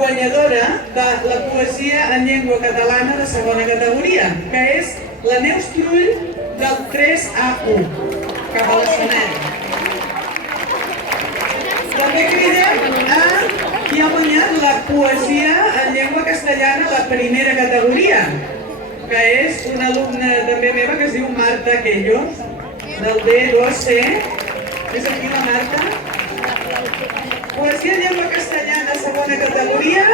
guanyadora de la poesia en llengua catalana de segona categoria, que és la Neus Turull del 3A1, cap a l'escenari. També cridem a qui ha guanyat la poesia en llengua castellana a la primera categoria, que és una alumna també meva que es diu Marta Quellos, del D2C. És aquí la Marta. Poesia en llengua castellana, segona categoria,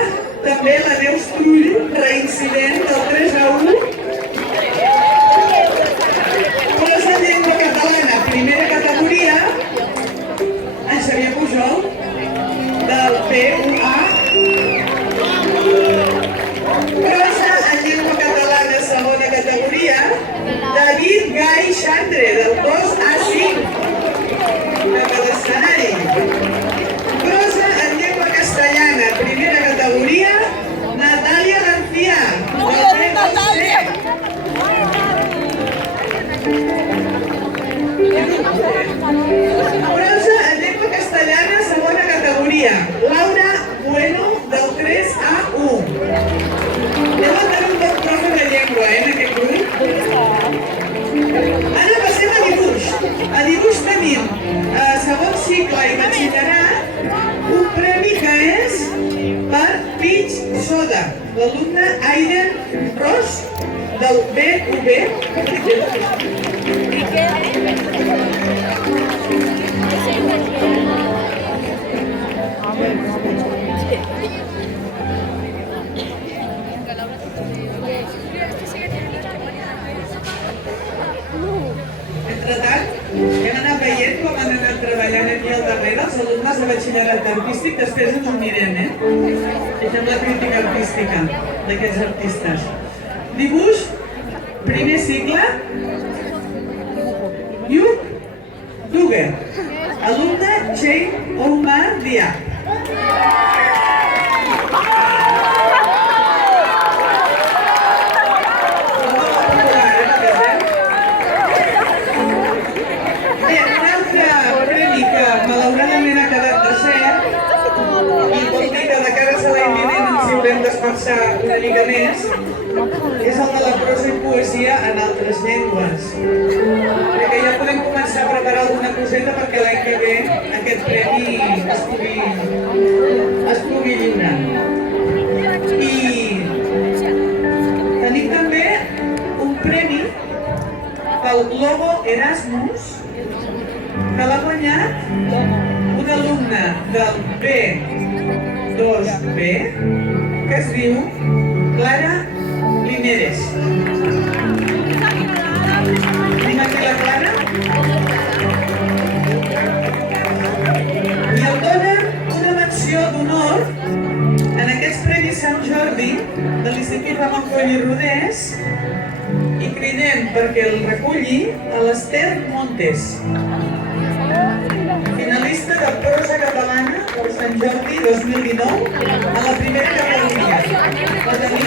també la Neus Turull, reincident del 3A1. Poesia en llengua catalana, primera categoria, en Xavier Pujol, del P1A. Prosa en llengua catalana, segona categoria, David Gai Xandre, del 2A5, cap a l'escenari. Prosa en llengua castellana, primera categoria, Natàlia García, del P2C. Prosa en llengua castellana, segona categoria, Laura Bueno, del 3A1. Anem a tenir un bon profe de llengua, en aquest grup. Ara passem a dibuix. A dibuix tenim segon cicle i batxillerat, un premi que és per Peach Soda, l'alumne Aiden Ross, del BUB. Entretant, hem anat veient com han anat treballant aquí al darrere els alumnes de batxillerat artístic, després ens ho mirem, I fem la crítica artística d'aquests artistes. Dibuix, primer cicle, Lluc Duguer, alumne Jane Omar Diab. Malauradament ha quedat desert i vol dir que de cara a l'any vinent ens hi haurem d'esforçar una mica més, és el de la prosa i poesia en altres llengües. Crec que ja podem començar a preparar alguna coseta perquè l'any que ve aquest premi es pugui lliurar. I tenim també un premi pel Globo Erasmus que l'ha guanyat un alumne del B2B que es diu Clara Lineres. Tenim aquí la Clara. I el dona una menció d'honor en aquests Premis Sant Jordi de l'Institut Ramon Coll i Rodés i cridem perquè el reculli a l'Ester Montes, finalista de prosa catalana del Sant Jordi 2019 a la primera categoria. La tenim